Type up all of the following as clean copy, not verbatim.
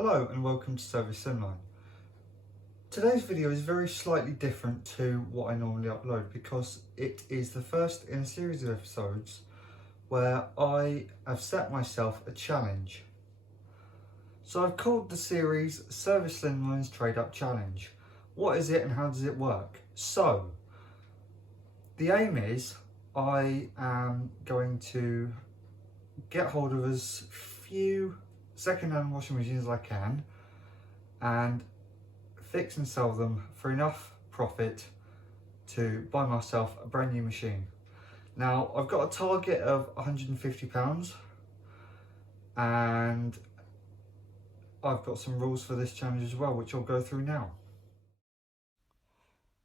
Hello and welcome to Servisslimline. Today's video is very slightly different to what I normally upload because it is the first in a series of episodes where I have set myself a challenge. So I've called the series Servisslimlines Trade Up Challenge. What is it and how does it work? So the aim is I am going to get hold of as few second-hand washing machines as I can and fix and sell them for enough profit to buy myself a brand new machine. Now I've got a target of £150 and I've got some rules for this challenge as well, which I'll go through now.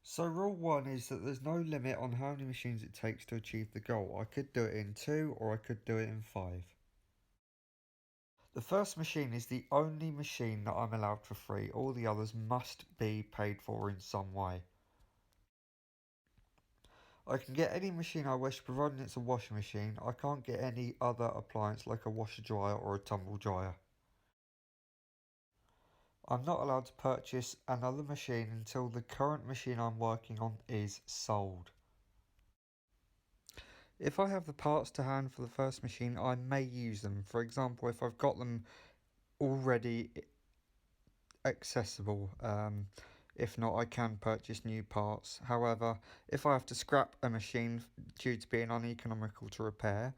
So rule 1 is that there's no limit on how many machines it takes to achieve the goal. I could do it in 2 or I could do it in 5. The first machine is the only machine that I'm allowed for free. All the others must be paid for in some way. I can get any machine I wish providing it's a washing machine. I can't get any other appliance like a washer dryer or a tumble dryer. I'm not allowed to purchase another machine until the current machine I'm working on is sold. If I have the parts to hand for the first machine, I may use them. For example, if I've got them already accessible. If not, I can purchase new parts. However, if I have to scrap a machine due to being uneconomical to repair,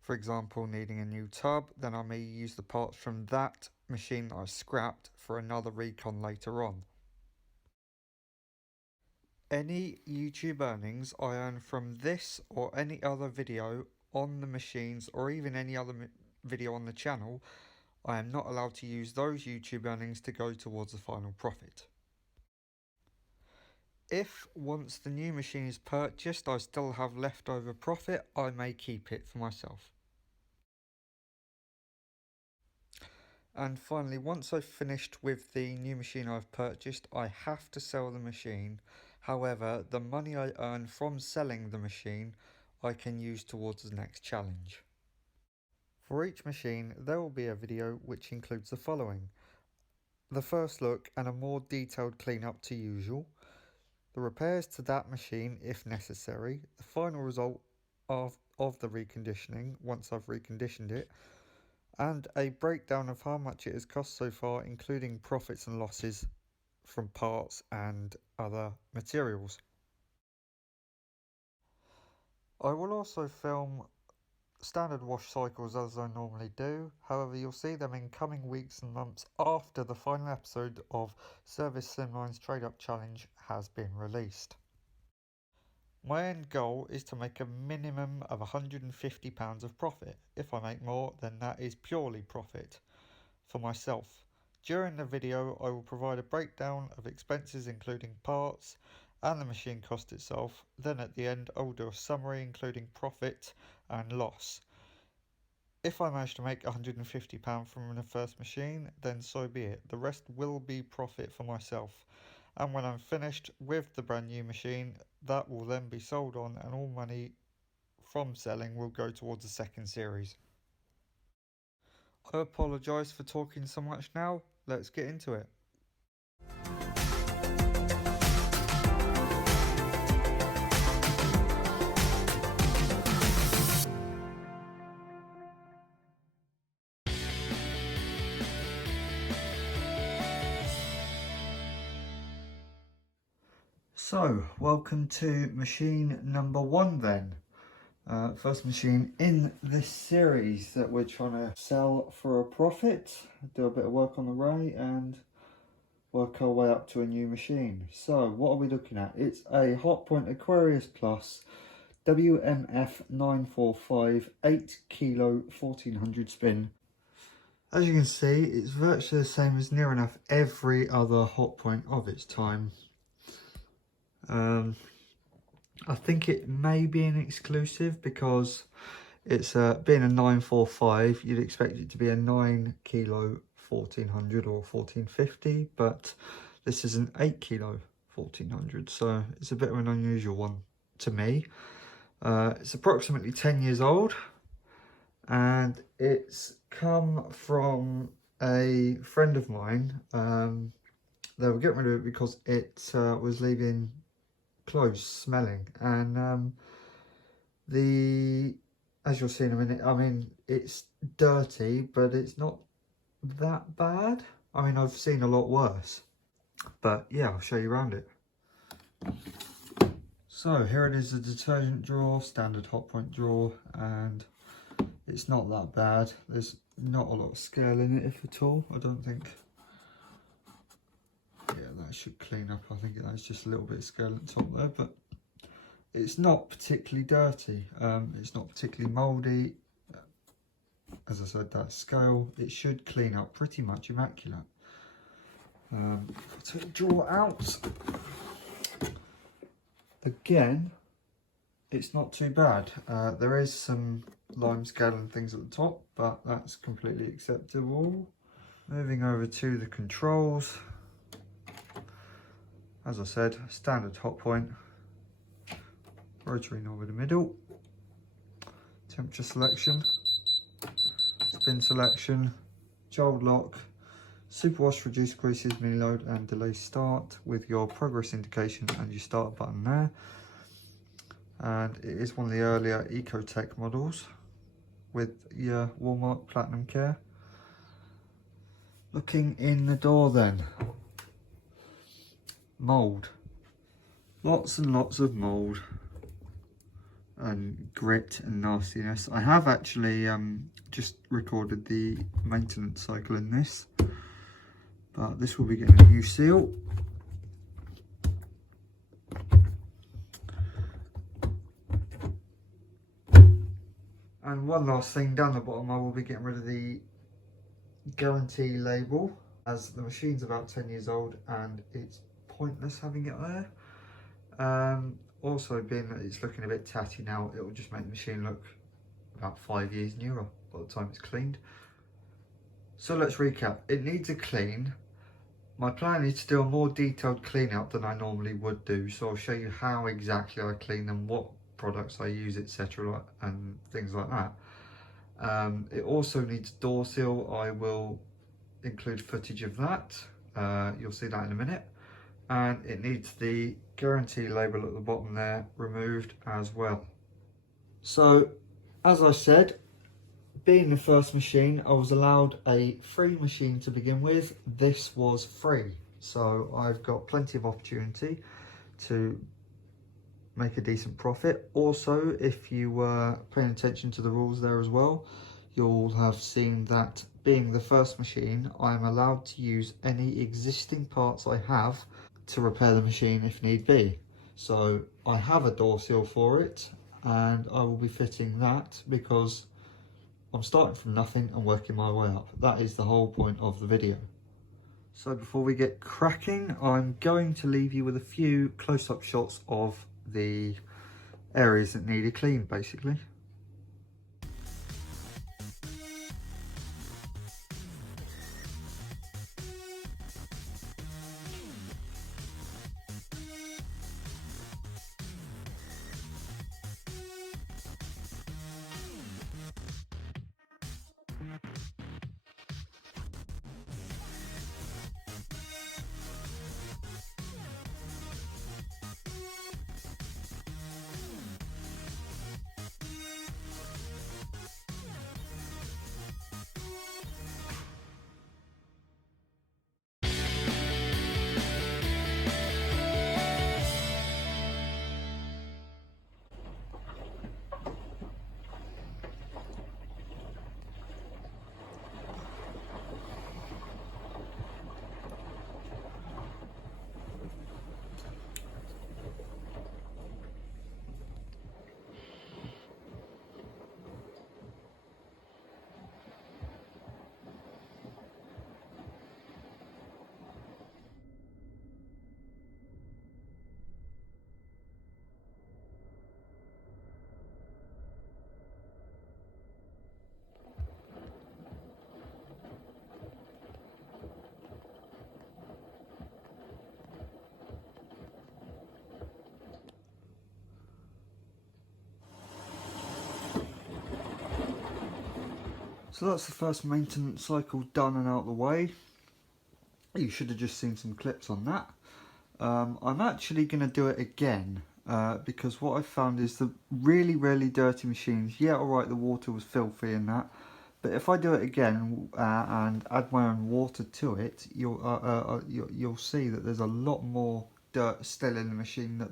for example needing a new tub, then I may use the parts from that machine that I scrapped for another recon later on. Any YouTube earnings I earn from this or any other video on the machines or even any other video on the channel, I am not allowed to use those YouTube earnings to go towards the final profit. If once the new machine is purchased I still have leftover profit, I may keep it for myself. And finally, once I've finished with the new machine I've purchased, I have to sell the machine. However, the money I earn from selling the machine I can use towards the next challenge. For each machine there will be a video which includes the following: the first look and a more detailed cleanup to usual, the repairs to that machine if necessary, the final result of the reconditioning once I've reconditioned it, and a breakdown of how much it has cost so far, including profits and losses from parts and other materials. I will also film standard wash cycles as I normally do, however you'll see them in coming weeks and months after the final episode of Servisslimlines Trade Up Challenge has been released. My end goal is to make a minimum of £150 of profit. If I make more, then that is purely profit for myself. During the video I will provide a breakdown of expenses including parts and the machine cost itself. Then at the end I will do a summary including profit and loss. If I manage to make £150 from the first machine, then so be it. The rest will be profit for myself. And when I'm finished with the brand new machine, that will then be sold on and all money from selling will go towards the second series. I apologise for talking so much now, let's get into it. So, welcome to machine number 1 then. First machine in this series that we're trying to sell for a profit, do a bit of work on the ray and work our way up to a new machine. So what are we looking at? It's a Hotpoint Aquarius Plus WMF 945 8 kilo 1400 spin. As you can see, it's virtually the same as near enough every other Hotpoint of its time. I think it may be an exclusive because it's being a 945, you'd expect it to be a 9 kilo 1400 or 1450, but this is an 8 kilo 1400, so it's a bit of an unusual one to me. It's approximately 10 years old and it's come from a friend of mine, they were getting rid of it because it was leaving clothes smelling, and as you'll see in a minute, I mean, it's dirty, but it's not that bad. I mean, I've seen a lot worse, but yeah, I'll show you around it. So here it is, the detergent drawer, standard hotpoint drawer, and it's not that bad. There's not a lot of scale in it, if at all, I don't think. Yeah, that should clean up. I think that's just a little bit of scale at the top there, but it's not particularly dirty. It's not particularly mouldy. As I said, that scale, it should clean up pretty much immaculate. I'll take the drawer out. Again, it's not too bad. There is some lime scale and things at the top, but that's completely acceptable. Moving over to the controls. As I said, standard hotpoint, rotary knob in the middle, temperature selection, spin selection, child lock, superwash, reduce greases, mini load and delay start with your progress indication and your start button there. And it is one of the earlier Ecotech models with your Walmart Platinum Care. Looking in the door then. Mould. Lots and lots of mould and grit and nastiness. I have actually just recorded the maintenance cycle in this, but this will be getting a new seal. And one last thing, down the bottom I will be getting rid of the guarantee label, as the machine's about 10 years old and it's pointless having it there. Also, being that it's looking a bit tatty now, it will just make the machine look about 5 years newer by the time it's cleaned. So let's recap. It needs a clean. My plan is to do a more detailed clean out than I normally would do, so I'll show you how exactly I clean them, what products I use, etc., and things like that. It also needs door seal. I will include footage of that. You'll see that in a minute. And it needs the guarantee label at the bottom there removed as well. So, as I said, being the first machine, I was allowed a free machine to begin with. This was free, so I've got plenty of opportunity to make a decent profit. Also, if you were paying attention to the rules there as well, you'll have seen that being the first machine, I'm allowed to use any existing parts I have to repair the machine if need be. So I have a door seal for it, and I will be fitting that because I'm starting from nothing and working my way up. That is the whole point of the video. So before we get cracking, I'm going to leave you with a few close-up shots of the areas that need a clean, basically. So that's the first maintenance cycle done and out of the way. You should have just seen some clips on that. I'm actually going to do it again because what I found is the really dirty machines, yeah, alright, the water was filthy and that, but if I do it again and add my own water to it, you'll see that there's a lot more dirt still in the machine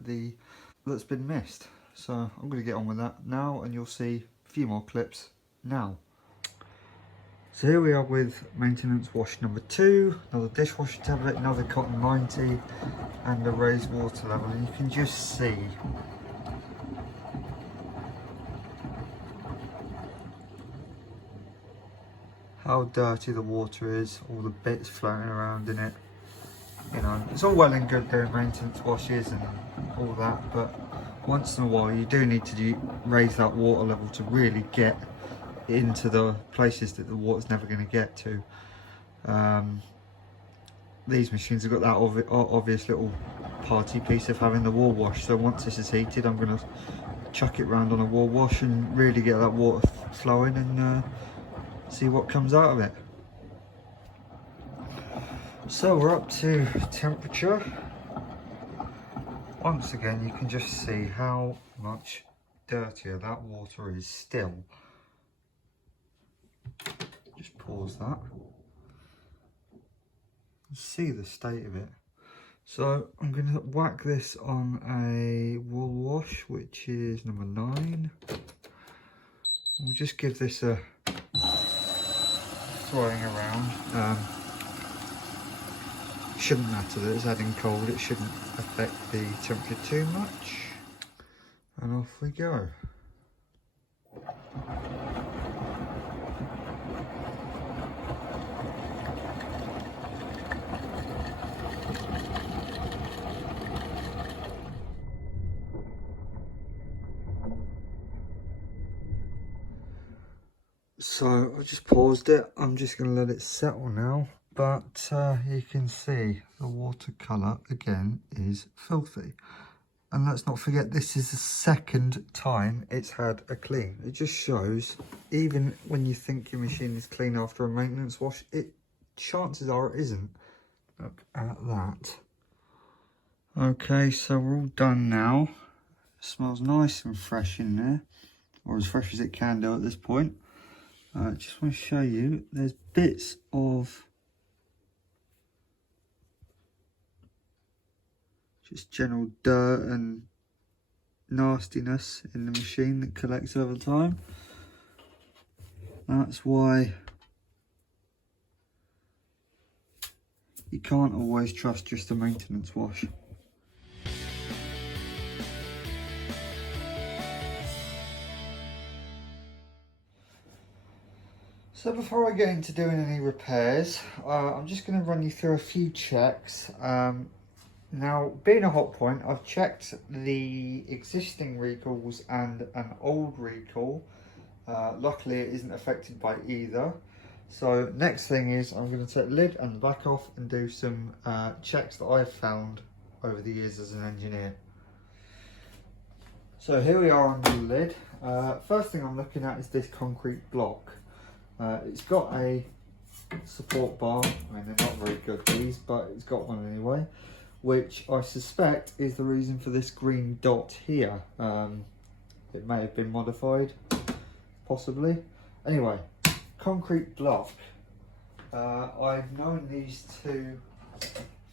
that's been missed. So I'm going to get on with that now, and you'll see a few more clips now. So here we are with maintenance wash number 2, another dishwasher tablet, another cotton 90 and a raised water level, and you can just see how dirty the water is, all the bits floating around in it. You know, it's all well and good doing maintenance washes and all that, but once in a while you do need to raise that water level to really get into the places that the water's never going to get to. These machines have got that obvious little party piece of having the wall wash, so once this is heated I'm going to chuck it round on a wall wash and really get that water flowing and see what comes out of it. So we're up to temperature. Once again you can just see how much dirtier that water is still. Just pause that. See the state of it. So I'm going to whack this on a wool wash, which is number 9. We'll just give this a throwing around. Shouldn't matter that it's adding cold, it shouldn't affect the temperature too much. And off we go. So I just paused it, I'm just going to let it settle now, but you can see the water colour again is filthy. And let's not forget, this is the second time it's had a clean. It just shows, even when you think your machine is clean after a maintenance wash, chances are it isn't. Look at that. Okay, so we're all done now. It smells nice and fresh in there, or as fresh as it can do at this point. Just want to show you, there's bits of just general dirt and nastiness in the machine that collects over time. That's why you can't always trust just a maintenance wash. So before I get into doing any repairs, I'm just going to run you through a few checks. Now, being a hotpoint, I've checked the existing recalls and an old recall. Luckily it isn't affected by either. So next thing is I'm going to take the lid and the back off and do some checks that I've found over the years as an engineer. So here we are on the lid. First thing I'm looking at is this concrete block. It's got a support bar. I mean, they're not very good, these, but it's got one anyway, which I suspect is the reason for this green dot here. It may have been modified, possibly. Anyway, concrete block. I've known these to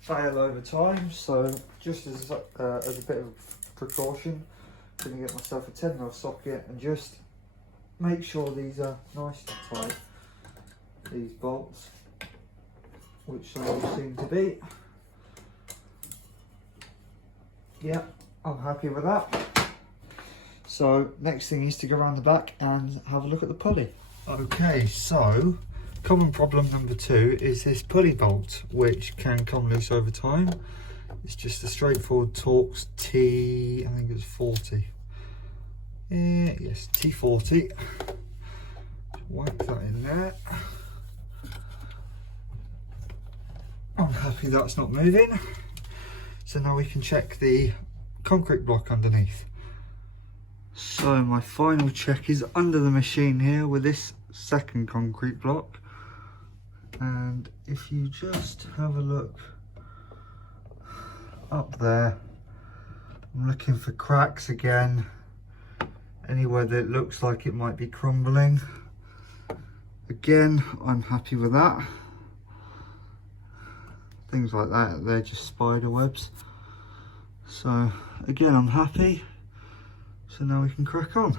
fail over time, so just as a bit of precaution, I'm going to get myself a 10mm socket and just make sure these are nice and tight, these bolts, which they all seem to be. Yeah, I'm happy with that. So next thing is to go around the back and have a look at the pulley. Okay, so common problem number 2 is this pulley bolt, which can come loose over time. It's just a straightforward Torx T, I think it's 40. Yes, T40. Whack that in there. I'm happy that's not moving. So now we can check the concrete block underneath. So my final check is under the machine here with this second concrete block. And if you just have a look up there, I'm looking for cracks again, anywhere that looks like it might be crumbling. Again, I'm happy with that. Things like that, they're just spider webs. So again, I'm happy. So now we can crack on.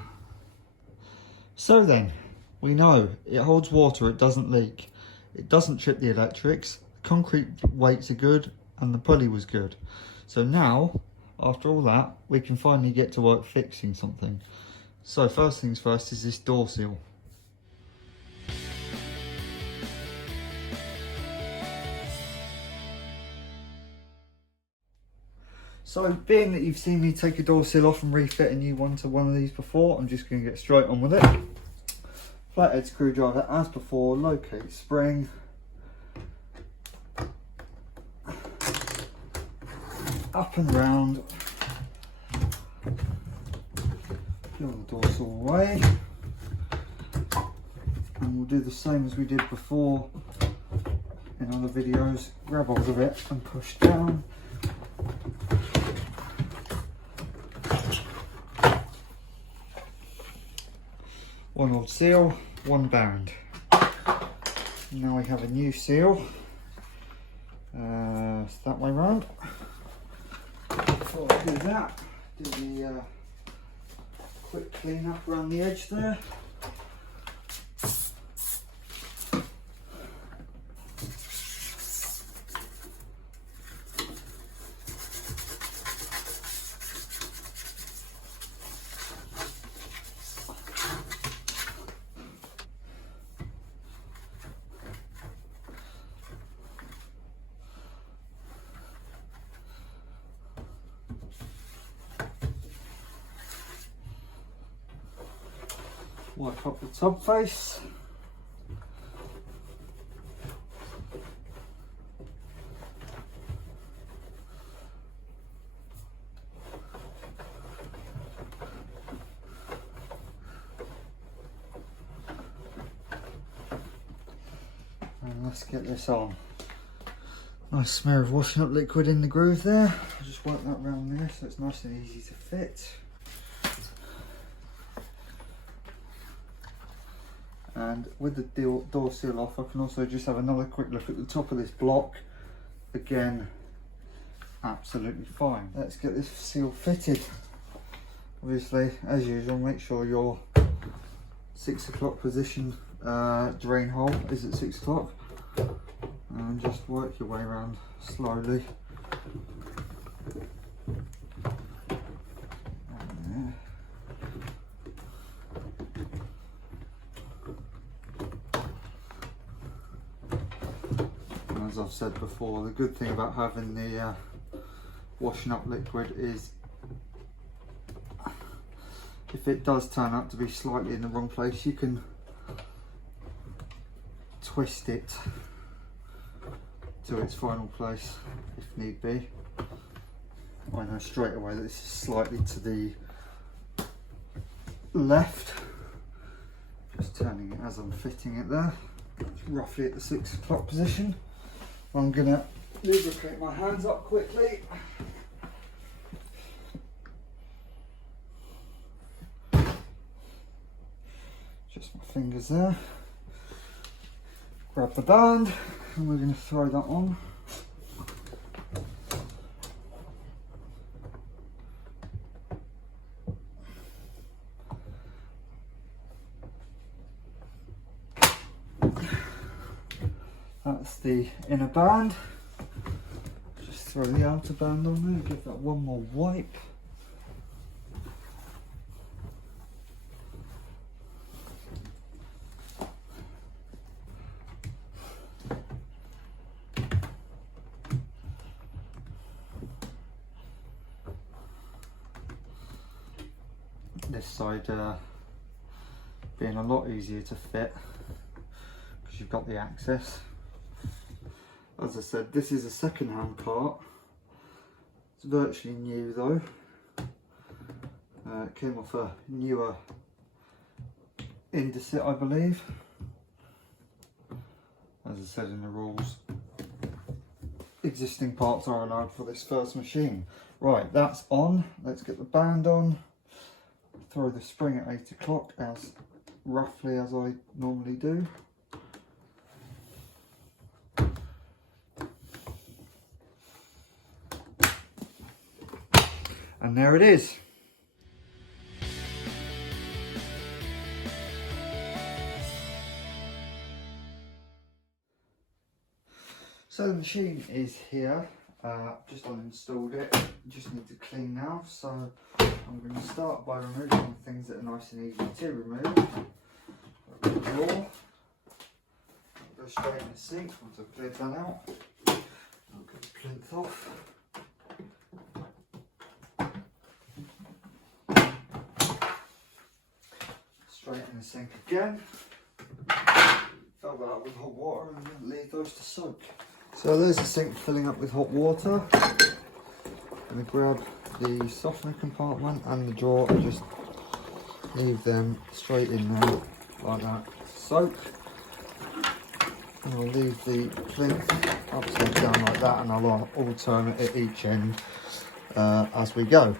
So then, we know it holds water, it doesn't leak. It doesn't trip the electrics, the concrete weights are good, and the pulley was good. So now, after all that, we can finally get to work fixing something. So first things first is this door seal. So being that you've seen me take a door seal off and refit a new one to one of these before, I'm just going to get straight on with it. Flathead screwdriver as before, locate spring. Up and round. Peel the door saw away. And we'll do the same as we did before in other videos. Grab hold of it and push down. One old seal, one bound. Now we have a new seal. It's that way round. Before I do that, do the quick clean up around the edge there. Wipe up the tub face. And let's get this on. Nice smear of washing up liquid in the groove there. I'll just wipe that around there so it's nice and easy to fit. And with the door seal off, I can also just have another quick look at the top of this block. Again, absolutely fine. Let's get this seal fitted. Obviously, as usual, make sure your 6 o'clock position drain hole is at 6 o'clock. And just work your way around slowly. As I've said before, the good thing about having the washing up liquid is if it does turn out to be slightly in the wrong place, you can twist it to its final place if need be. I know straight away that this is slightly to the left. Just turning it as I'm fitting it there. It's roughly at the 6 o'clock position. I'm gonna lubricate my hands up quickly. Just my fingers there. Grab the band and we're gonna throw that on. That's the inner band. Just throw the outer band on there, give that one more wipe. This side being a lot easier to fit because you've got the access. As I said, this is a second-hand part. It's virtually new though. It came off a newer Indesit, I believe. as I said in the rules, existing parts are allowed for this first machine. Right, that's on. Let's get the band on. Throw the spring at 8 o'clock as roughly as I normally do. And there it is. So the machine is here, just uninstalled it, just need to clean now, so I'm going to start by removing the things that are nice and easy to remove. The drawer, I'll go straight in the sink once I've cleared that out. I'll get the plinth off. Straight in the sink again. Fill that up with hot water and then leave those to soak. So there's the sink filling up with hot water. I'm going to grab the softener compartment and the drawer and just leave them straight in there like that to soak. And I'll leave the plinth upside down like that, and I'll alternate at each end as we go.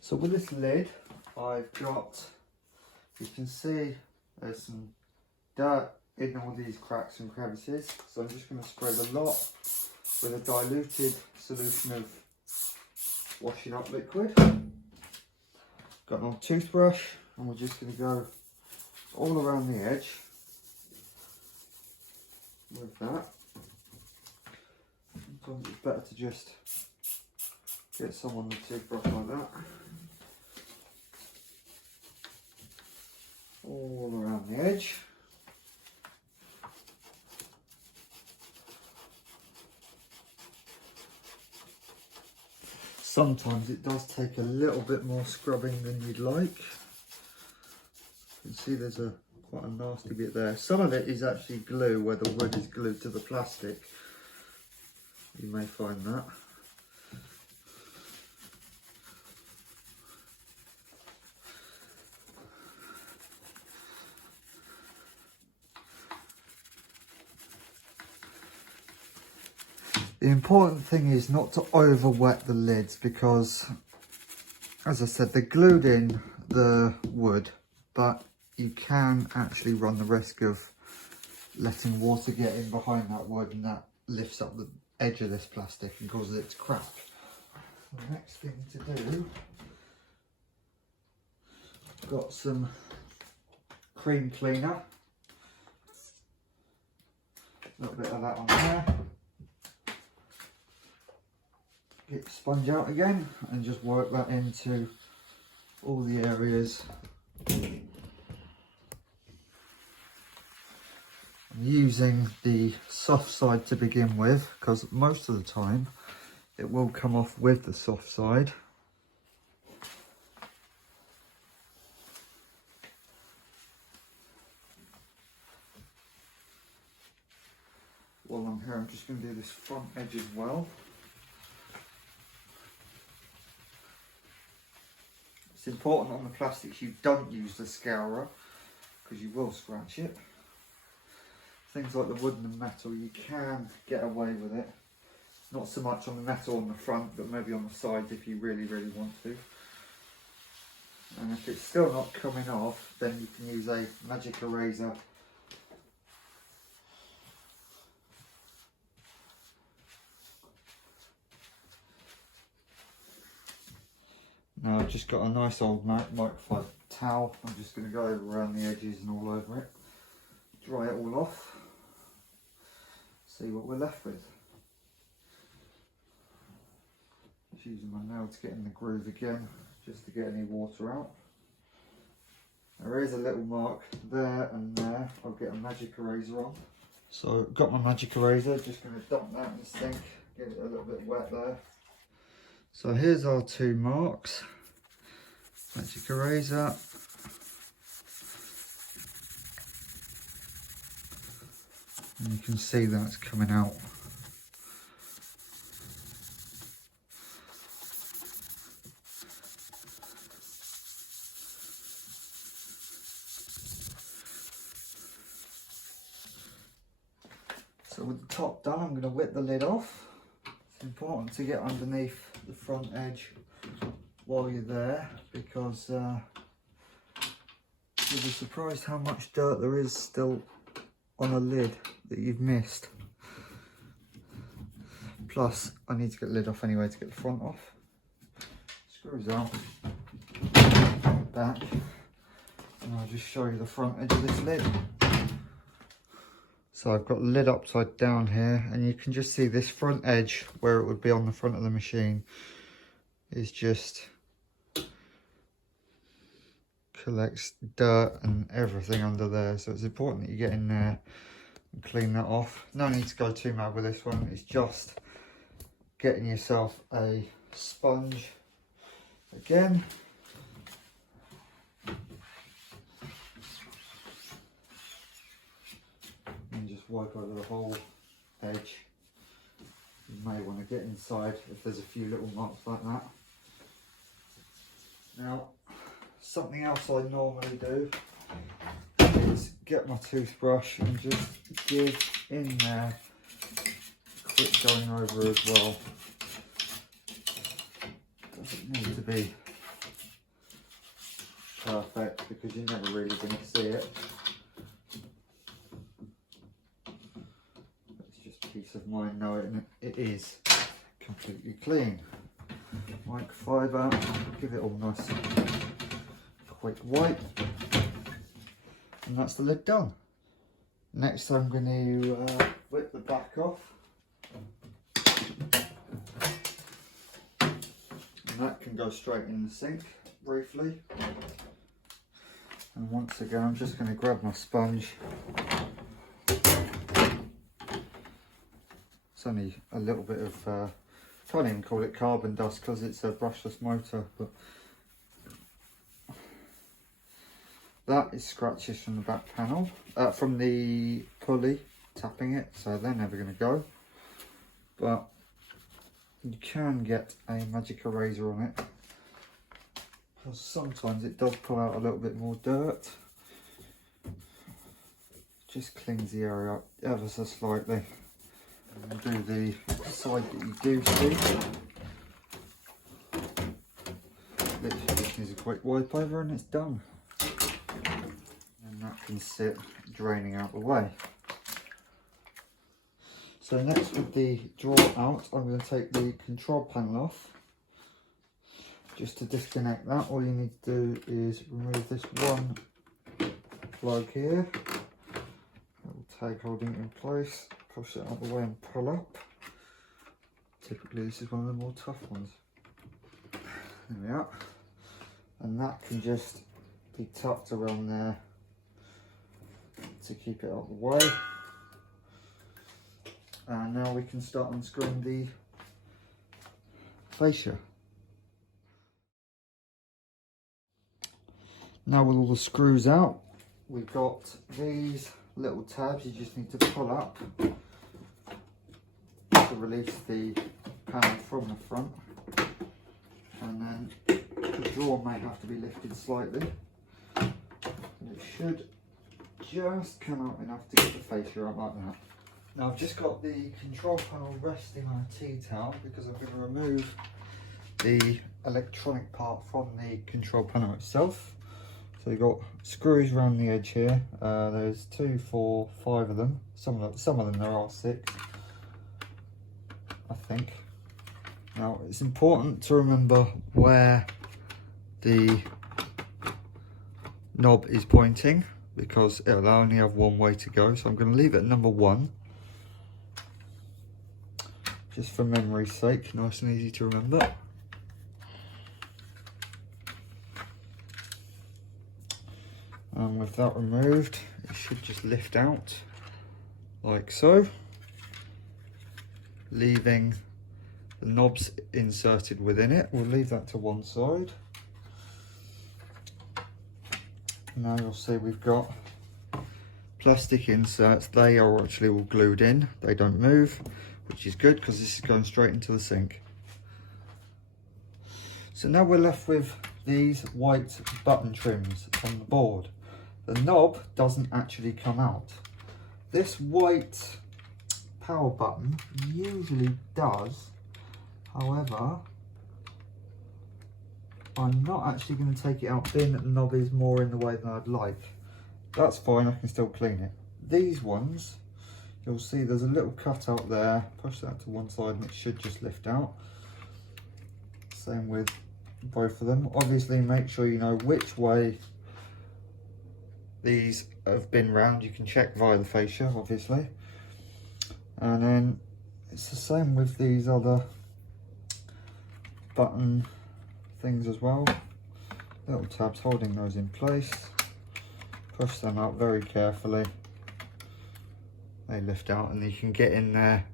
So with this lid, I've got, you can see there's some dirt in all these cracks and crevices, so I'm just going to spread a lot with a diluted solution of washing up liquid. Got an old toothbrush, and we're just going to go all around the edge with that. Sometimes it's better to just get some on the toothbrush like that. All around the edge. Sometimes it does take a little bit more scrubbing than you'd like. You can see there's quite a nasty bit there. Some of it is actually glue, where the wood is glued to the plastic. You may find that. The important thing is not to over wet the lids, because, as I said, they're glued in the wood, but you can actually run the risk of letting water get in behind that wood, and that lifts up the edge of this plastic and causes it to crack. The next thing to do, I've got some cream cleaner, a little bit of that on there. Get the sponge out again and just work that into all the areas. I'm using the soft side to begin with, because most of the time it will come off with the soft side. While I'm here, I'm just going to do this front edge as well. It's important on the plastics you don't use the scourer, because you will scratch it. Things like the wood and the metal, you can get away with it. Not so much on the metal on the front, but maybe on the sides if you really, really want to. And if it's still not coming off, then you can use a magic eraser. Now I've just got a nice old microfiber towel. I'm just going to go around the edges and all over it. Dry it all off. See what we're left with. Just using my nail to get in the groove again, just to get any water out. There is a little mark there and there. I'll get a magic eraser on. So got my magic eraser, just going to dump that in the sink, get it a little bit wet there. So here's our two marks. Magic eraser. And you can see that's coming out. top done, I'm going to whip the lid off. It's important to get underneath the front edge while you're there, because you'll be surprised how much dirt there is still on a lid that you've missed. Plus, I need to get the lid off anyway to get the front off. Screws out, back, and I'll just show you the front edge of this lid. So I've got the lid upside down here, and you can just see this front edge where it would be on the front of the machine is just collects dirt and everything under there. So it's important that you get in there and clean that off. No need to go too mad with this one. It's just getting yourself a sponge again. And just wipe over the whole edge. You may want to get inside if there's a few little marks like that. Now, something else I normally do is get my toothbrush and just give in there a quick going over as well. Doesn't need to be perfect because you're never really going to see it. It's just peace of mind knowing it is completely clean. Microfiber, give it all nice quick wipe, and that's the lid done. Next I'm going to whip the back off, and that can go straight in the sink briefly. And once again I'm just going to grab my sponge. It's only a little bit of can't even call it carbon dust because it's a brushless motor, but that is scratches from the back panel, from the pulley tapping it, so they're never going to go. But you can get a magic eraser on it, because sometimes it does pull out a little bit more dirt. Just cleans the area up ever so slightly. And do the side that you do see. Literally just needs a quick wipe over and it's done. And that can sit draining out the way. So next, with the drawer out, I'm going to take the control panel off. Just to disconnect that, all you need to do is remove this one plug here. Little tag holding it in place. Push it out of the way and pull up. Typically this is one of the more tough ones. There we are. And that can just be tucked around there to keep it out of the way. And now we can start unscrewing the fascia. Now with all the screws out, we've got these little tabs you just need to pull up to release the panel from the front, and then the drawer may have to be lifted slightly. It should just come out enough to get the fascia out like that. Now I've just got the control panel resting on a tea towel because I'm going to remove the electronic part from the control panel itself. So you've got screws around the edge here. There's 2, 4, 5 of them. Some of them there are 6, I think. Now it's important to remember where the knob is pointing, because it'll only have one way to go. So I'm going to leave it at number 1, just for memory's sake, nice and easy to remember. And with that removed, it should just lift out like so, leaving the knobs inserted within it. We'll leave that to one side. Now you'll see we've got plastic inserts. They are actually all glued in, they don't move, which is good because this is going straight into the sink. So now we're left with these white button trims on the board. The knob doesn't actually come out. This white power button usually does. However, I'm not actually going to take it out, being that the knob is more in the way than I'd like. That's fine, I can still clean it. These ones, you'll see there's a little cut out there. Push that to one side and it should just lift out. Same with both of them. Obviously make sure you know which way these have been round. You can check via the fascia, obviously. And then it's the same with these other button things as well. Little tabs holding those in place. Push them out very carefully. They lift out and you can get in there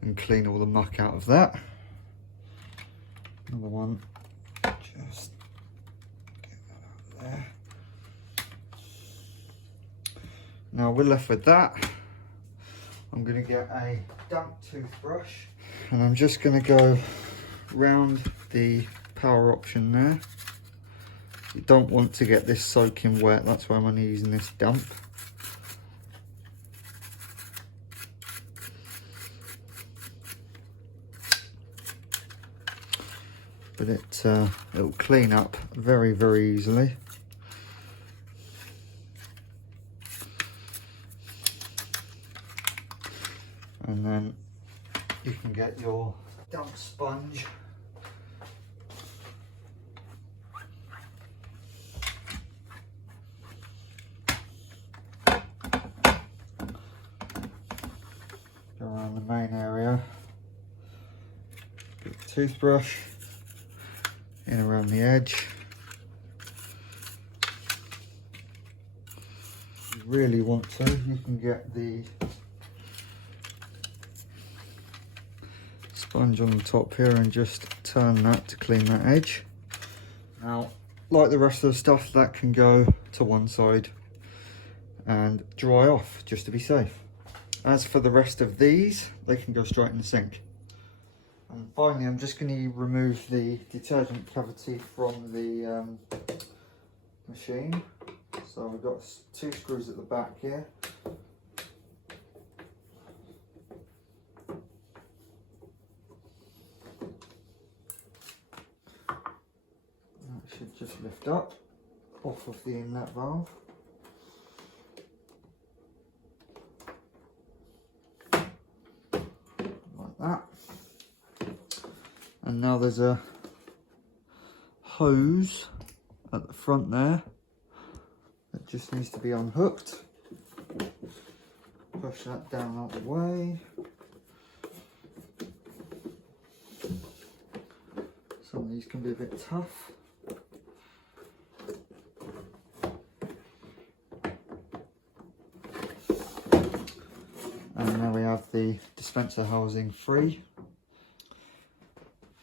and clean all the muck out of that. Another one, just get that out there. Now we're left with that. I'm going to get a damp toothbrush and I'm just going to go round the power option there. You don't want to get this soaking wet, that's why I'm only using this damp. But it'll clean up very, very easily. And then you can get your damp sponge. Go around the main area. Get the toothbrush in around the edge. If you really want to, you can get the sponge on the top here and just turn that to clean that edge. Now, like the rest of the stuff, that can go to one side and dry off just to be safe. As for the rest of these, they can go straight in the sink. And finally, I'm just going to remove the detergent cavity from the machine. So we've got 2 screws at the back here. That should just lift up off of the inlet valve. Like that. And now there's a hose at the front there that just needs to be unhooked. Push that down out the way. Some of these can be a bit tough. And now we have the dispenser housing free.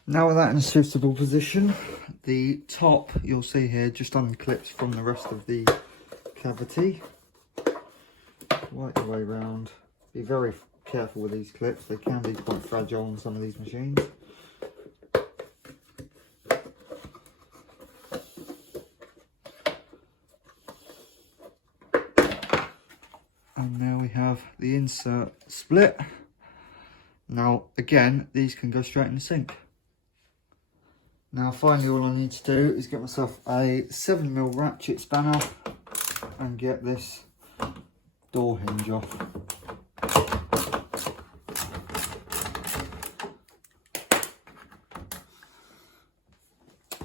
Now with that in a suitable position, the top you'll see here just unclips from the rest of the cavity. Work your way round. Be very careful with these clips, they can be quite fragile on some of these machines. And now we have the insert split. Now again, these can go straight in the sink. Now finally all I need to do is get myself a 7mm ratchet spanner and get this door hinge off.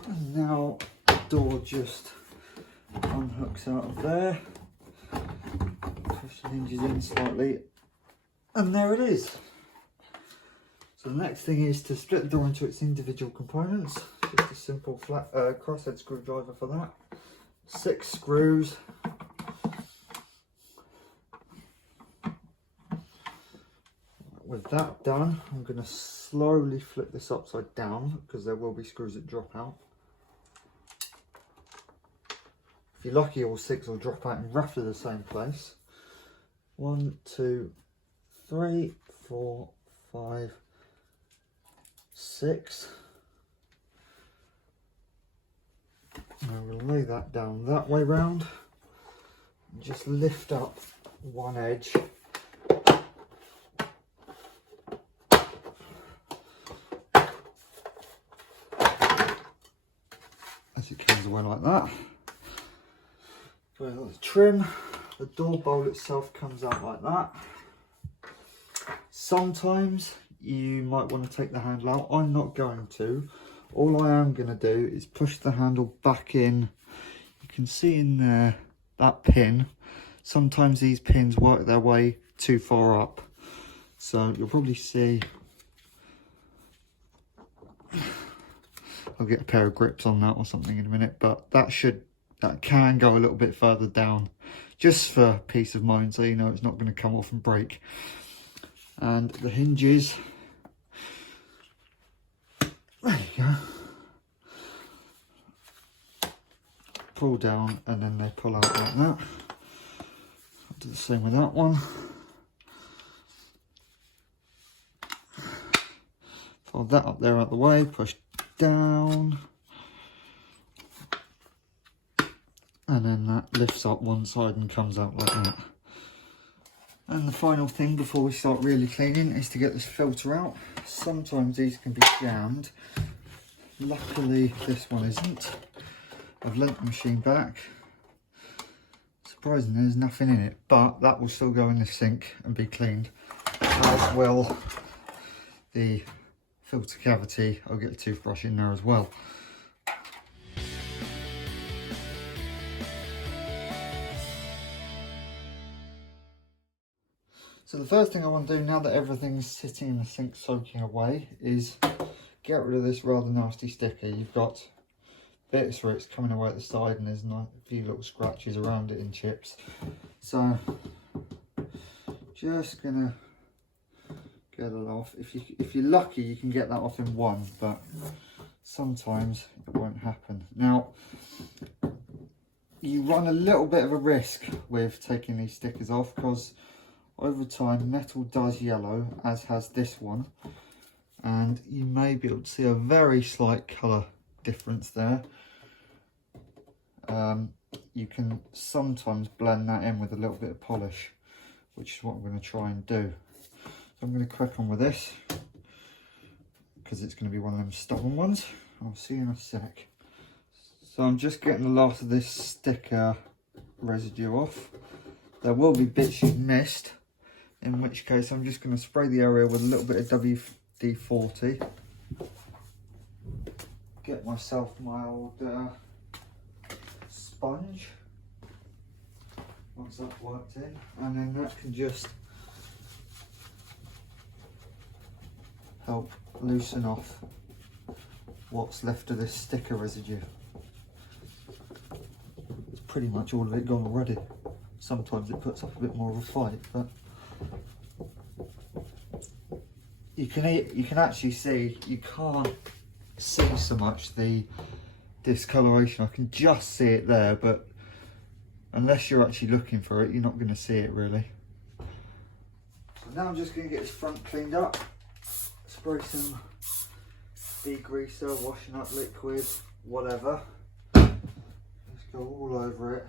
And now the door just unhooks out of there. Push the hinges in slightly and there it is. So the next thing is to split the door into its individual components. Just a simple flat crosshead screwdriver for that. 6 screws. With that done, I'm going to slowly flip this upside down because there will be screws that drop out. If you're lucky, all 6 will drop out in roughly the same place. 1, 2, 3, 4, 5, 6. Now we'll lay that down that way round and just lift up one edge way like that. Got the trim. The door bowl itself comes out like that. Sometimes you might want to take the handle out. I'm not going to. All I am going to do is push the handle back in. You can see in there that pin. Sometimes these pins work their way too far up. So you'll probably see, I'll get a pair of grips on that or something in a minute, but that can go a little bit further down, just for peace of mind, so you know it's not going to come off and break. And the hinges, there you go, pull down and then they pull out like that. I'll do the same with that one. Fold that up there out the way, push down, and then that lifts up one side and comes out like that. And the final thing before we start really cleaning is to get this filter out. Sometimes these can be jammed. Luckily this one isn't. I've lent the machine back. Surprisingly there's nothing in it, but that will still go in the sink and be cleaned, as will the filter cavity. I'll get a toothbrush in there as well. So the first thing I want to do now that everything's sitting in the sink soaking away is get rid of this rather nasty sticker. You've got bits where it's coming away at the side and there's a few little scratches around it in chips. So just gonna get it off. If you're lucky you can get that off in one, but sometimes it won't happen. Now you run a little bit of a risk with taking these stickers off, because over time metal does yellow, as has this one, and you may be able to see a very slight colour difference there. You can sometimes blend that in with a little bit of polish, which is what I'm going to try and do. So I'm going to crack on with this, because it's going to be one of them stubborn ones. I'll see you in a sec. So I'm just getting the last of this sticker residue off. There will be bits you've missed, in which case I'm just going to spray the area with a little bit of WD-40. Get myself my old sponge, once that's worked in, and then that can just help loosen off what's left of this sticker residue. It's pretty much all of it gone already. Sometimes it puts up a bit more of a fight, but you can actually see, you can't see so much the discoloration. I can just see it there, but unless you're actually looking for it, you're not going to see it really. So now I'm just going to get this front cleaned up, spray some degreaser, washing up liquid, whatever. Just go all over it.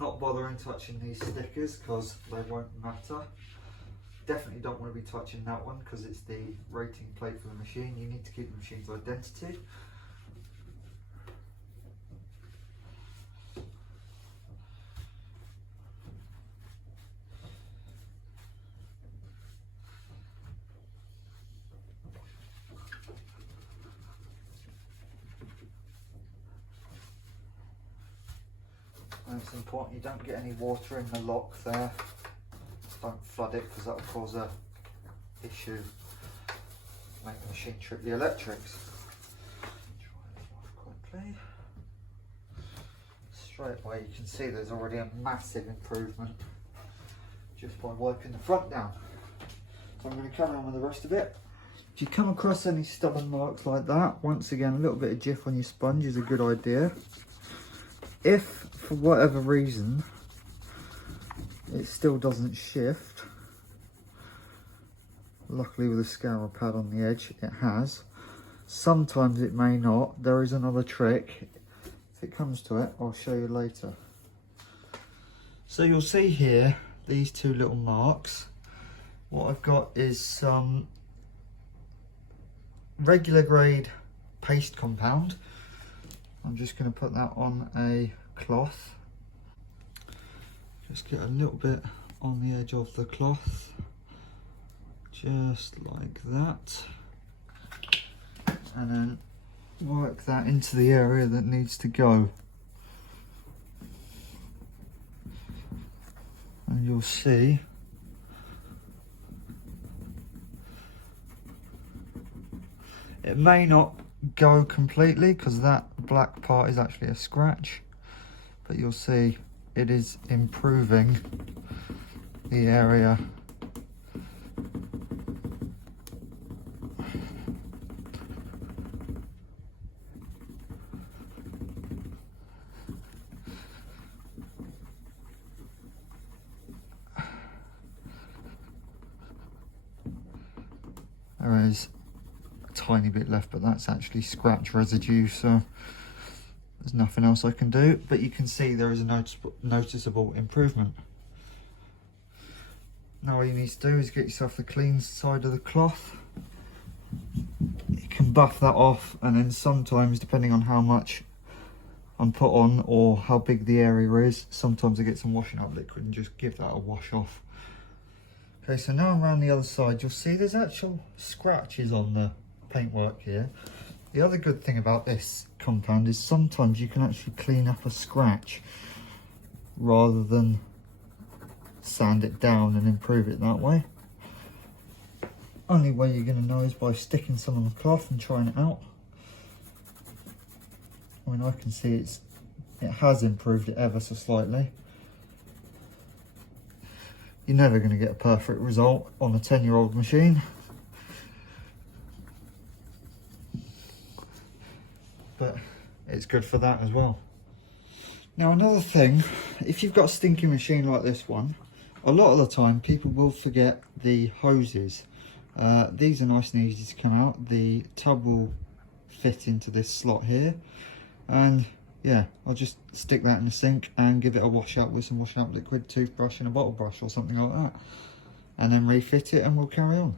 Not bothering touching these stickers because they won't matter. Definitely don't want to be touching that one because it's the rating plate for the machine. You need to keep the machine's identity. And it's important you don't get any water in the lock there. Don't flood it because that will cause a issue, make the machine trip the electrics. Try it off quickly. Straight away you can see there's already a massive improvement just by wiping the front down. So I'm going to carry on with the rest of it. If you come across any stubborn marks like that, once again a little bit of Jif on your sponge is a good idea. If for whatever reason it still doesn't shift, luckily with a scourer pad on the edge it has, Sometimes it may not. There is another trick. If it comes to it, I'll show you later. So you'll see here, these two little marks. What I've got is some regular grade paste compound. I'm just going to put that on a cloth. Just get a little bit on the edge of the cloth, just like that, and then work that into the area that needs to go. And you'll see it may not go completely because that black part is actually a scratch, but you'll see it is improving the area. There is a tiny bit left, but that's actually scratch residue, so there's nothing else I can do. But you can see there is a noticeable improvement. Now all you need to do is get yourself the clean side of the cloth. You can buff that off, and then sometimes, depending on how much I'm put on or how big the area is, sometimes I get some washing up liquid and just give that a wash off. Okay, so now I'm around the other side. You'll see there's actual scratches on the paintwork here. The other good thing about this compound is sometimes you can actually clean up a scratch rather than sand it down and improve it that way. Only way you're going to know is by sticking some on the cloth and trying it out. I mean, I can see it has improved it ever so slightly. You're never going to get a perfect result on a 10-year-old machine. But it's good for that as well. Now another thing, if you've got a stinky machine like this one, a lot of the time people will forget the hoses. These are nice and easy to come out. The tub will fit into this slot here, and yeah, I'll just stick that in the sink and give it a wash out with some washing up liquid, toothbrush and a bottle brush or something like that, and then refit it and we'll carry on.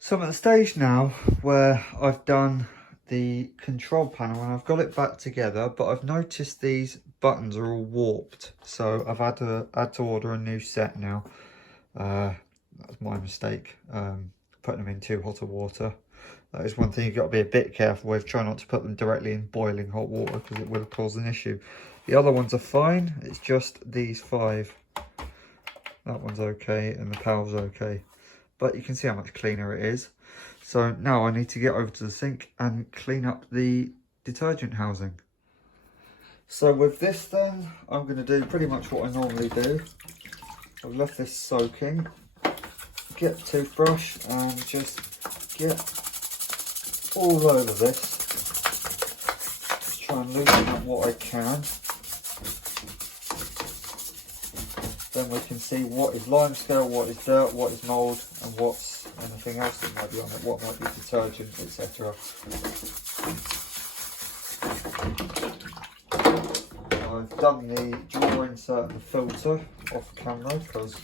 So I'm at the stage now where I've done the control panel and I've got it back together, but I've noticed these buttons are all warped, so I've had to order a new set now. That's my mistake, putting them in too hot of water. That is one thing you've got to be a bit careful with. Try not to put them directly in boiling hot water because it will cause an issue. The other ones are fine, it's just these 5. That one's okay and the PAL's okay, but you can see how much cleaner it is. So now I need to get over to the sink and clean up the detergent housing. So with this then, I'm going to do pretty much what I normally do. I've left this soaking. Get the toothbrush and just get all over this. Just try and loosen up what I can. Then we can see what is limescale, what is dirt, what is mould, and what's anything else that might be on it, what might be detergent, etc. I've done the drawer insert and the filter off camera because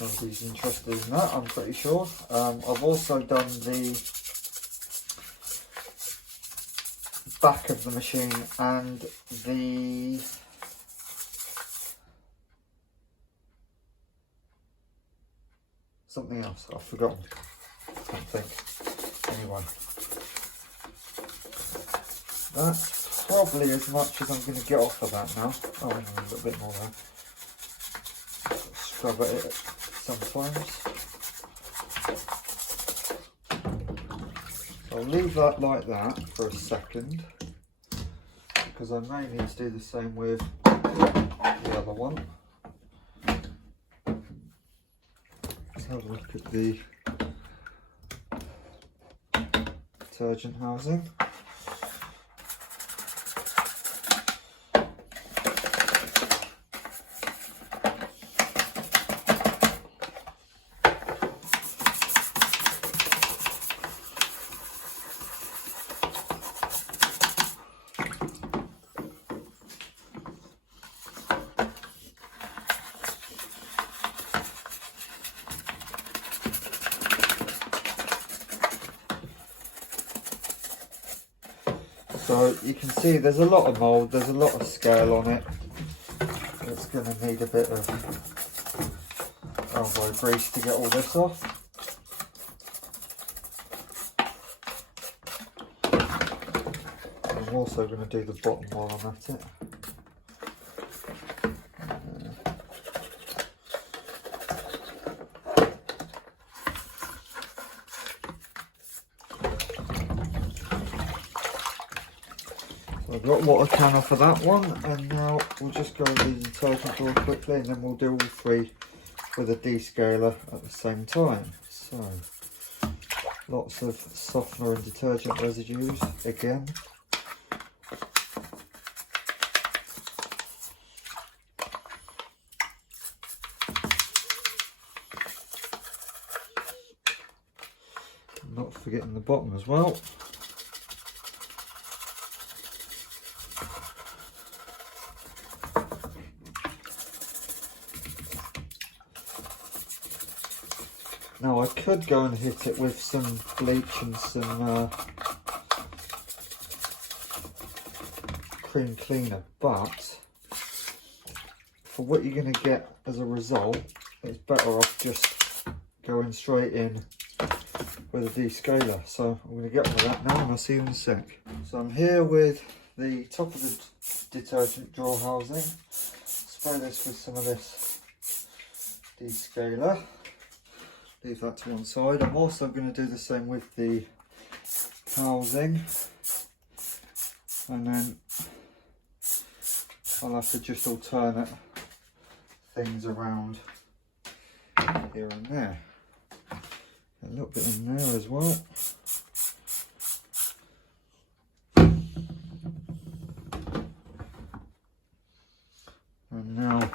nobody's interested in that, I'm pretty sure. I've also done the back of the machine and the something else, I've forgotten. I can't think. Anyway, that's probably as much as I'm going to get off of that now. Oh, hang on, a little bit more there. Scrub at it sometimes. I'll leave that like that for a second because I may need to do the same with the other one. Let's have a look at the detergent housing. So you can see there's a lot of mould, there's a lot of scale on it. It's going to need a bit of elbow grease to get all this off. I'm also going to do the bottom while I'm at it. I've got water canner for that one, and now we'll just go with the detergent drawer quickly, and then we'll do all three with a descaler at the same time. So, lots of softener and detergent residues again. Not forgetting the bottom as well. Now I could go and hit it with some bleach and some cream cleaner, but for what you're going to get as a result, it's better off just going straight in with a descaler. So I'm going to get on with that now, and I'll see you in a sec. So I'm here with the top of the detergent drawer housing. Spray this with some of this descaler. Leave that to one side. I'm also going to do the same with the housing, and then I'll have to just alternate things around here and there. A little bit in there as well. And now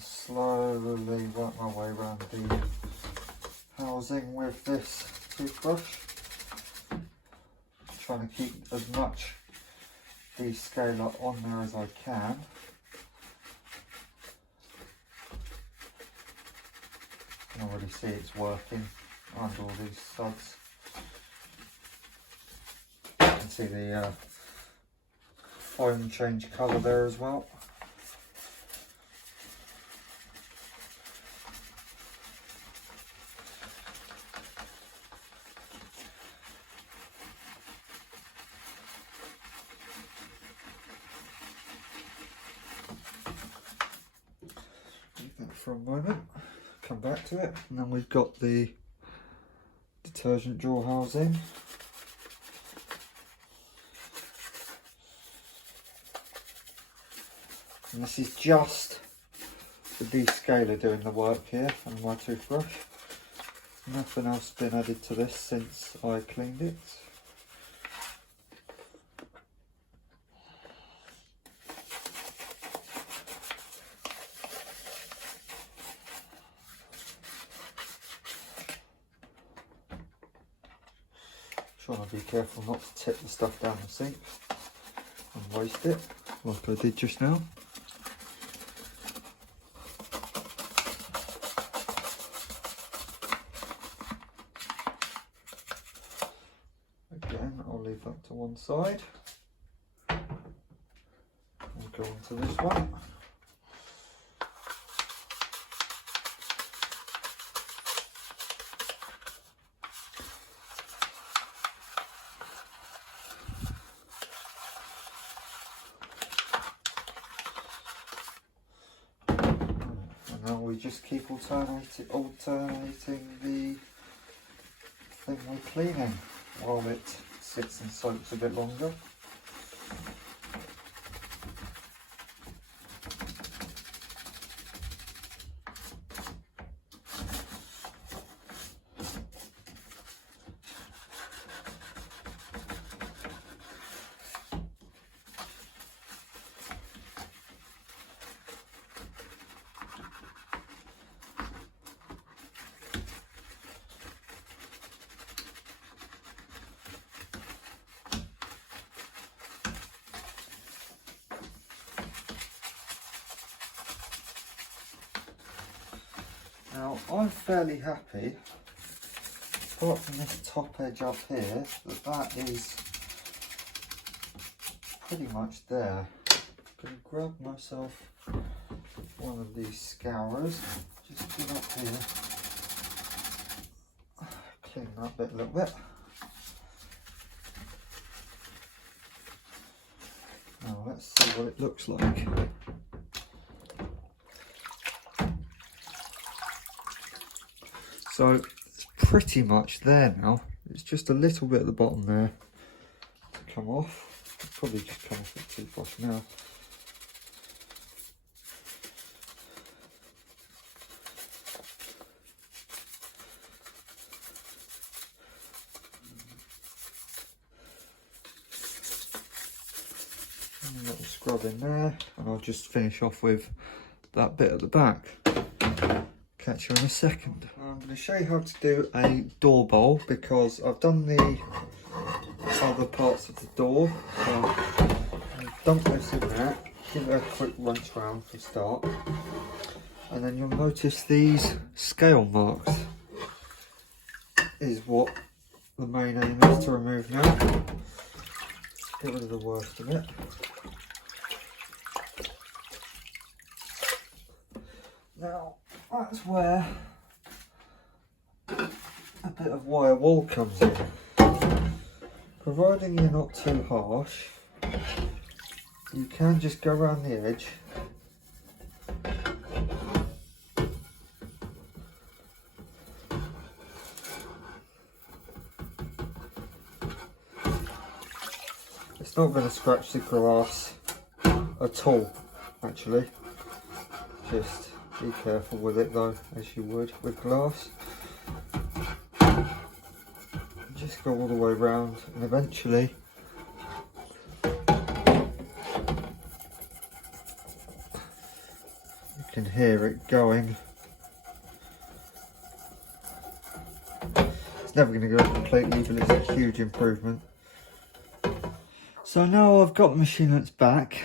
slowly work my way around the housing with this toothbrush, trying to keep as much descaler on there as I can. You can already see it's working under all these studs. You can see the foam change colour there as well. For a moment, come back to it, and then we've got the detergent drawer housing. And this is just the descaler doing the work here on my toothbrush. Nothing else been added to this since I cleaned it. Trying to be careful not to tip the stuff down the sink and waste it like I did just now. Again, I'll leave that to one side. We'll go on to this one. Now we just keep alternating the thing we're cleaning while it sits and soaks a bit longer. Now I'm fairly happy apart from this top edge up here, that is pretty much there. I'm going to grab myself one of these scourers, just get up here, clean that bit a little bit. Now let's see what it looks like. So it's pretty much there now. It's just a little bit at the bottom there to come off. I'll probably just come off with a toothbrush now. A little scrub in there, and I'll just finish off with that bit at the back. Catch you in a second. I'm going to show you how to do a door bowl, because I've done the other parts of the door. So dump this in there, give it a quick rinse round for a start, and then you'll notice these scale marks is what the main aim is to remove now. Get rid of the worst of it. Now that's where a bit of wire wool comes in. Providing you're not too harsh, you can just go around the edge . It's not going to scratch the glass at all, actually. Just be careful with it though, as you would with glass. Just go all the way around, and eventually you can hear it going. It's never going to go completely, but it's a huge improvement. So now I've got the machine on its back.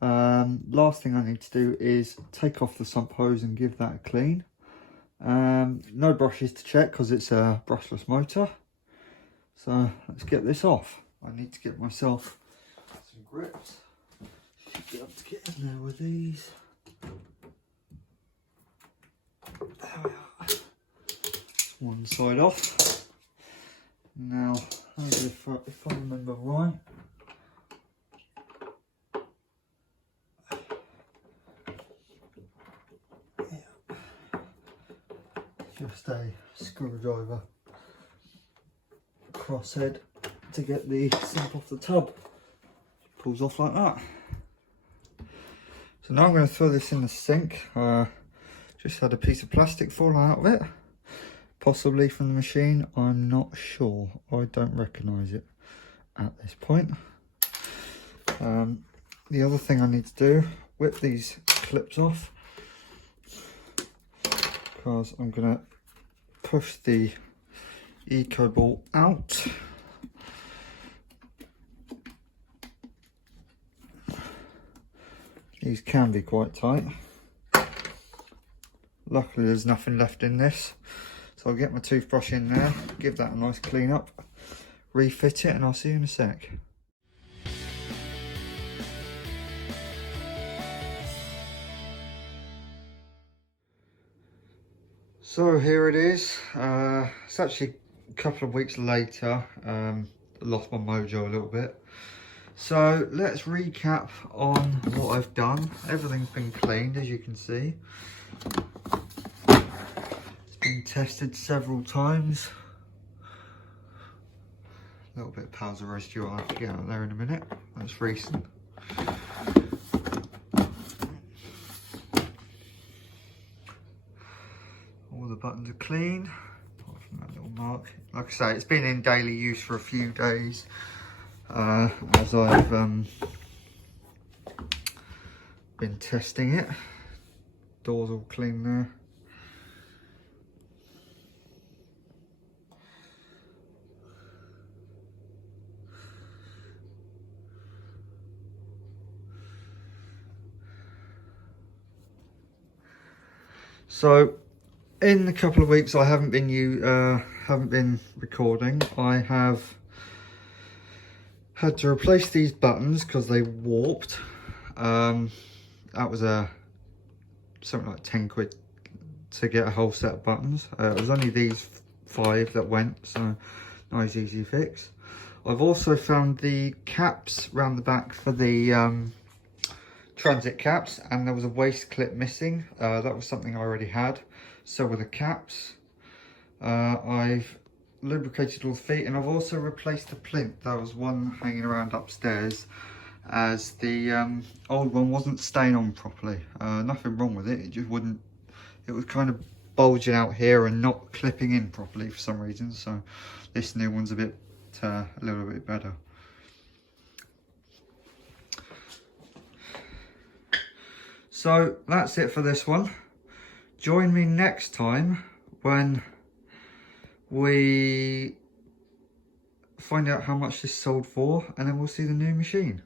Last thing I need to do is take off the sump hose and give that a clean. No brushes to check because it's a brushless motor. So let's get this off. I need to get myself some grips. Should be able to get in there with these. There we are. One side off. Now, if I remember right, just a screwdriver crosshead to get the sump off the tub. Pulls off like that. So now I'm going to throw this in the sink. Just had a piece of plastic fall out of it, possibly from the machine. I'm not sure. I don't recognise it at this point. The other thing I need to do, whip these clips off, because I'm going to push the eco ball out. These can be quite tight. Luckily there's nothing left in this, so I'll get my toothbrush in there, give that a nice clean up, refit it, and I'll see you in a sec. So here it is. It's actually a couple of weeks later. Lost my mojo a little bit. So let's recap on what I've done. Everything's been cleaned, as you can see. It's been tested several times. A little bit of powder residue I'll have to get out there in a minute. That's recent. All the buttons are clean, apart from that little mark. Like I say, it's been in daily use for a few days. As I've been testing it. Doors all clean there. So in a couple of weeks I haven't been haven't been recording, I have had to replace these buttons because they warped. That was something like 10 quid to get a whole set of buttons. It was only these 5 that went, so nice easy fix. I've also found the caps round the back for the transit caps, and there was a waist clip missing. That was something I already had. So were the caps. I've lubricated all the feet, and I've also replaced the plinth. There was one hanging around upstairs as the old one wasn't staying on properly. Nothing wrong with it, it just wouldn't, it was kind of bulging out here and not clipping in properly for some reason. So this new one's a little bit better. So that's it for this one. Join me next time when we find out how much this sold for, and then we'll see the new machine.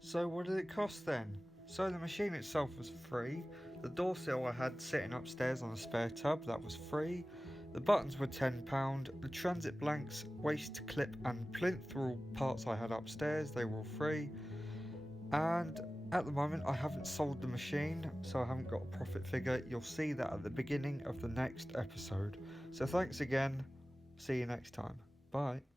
So what did it cost then? So the machine itself was free. The door sill I had sitting upstairs on a spare tub, that was free. The buttons were £10. The transit blanks, waist clip and plinth were all parts I had upstairs, they were all free. And at the moment I haven't sold the machine, so I haven't got a profit figure. You'll see that at the beginning of the next episode. So thanks again, see you next time, bye.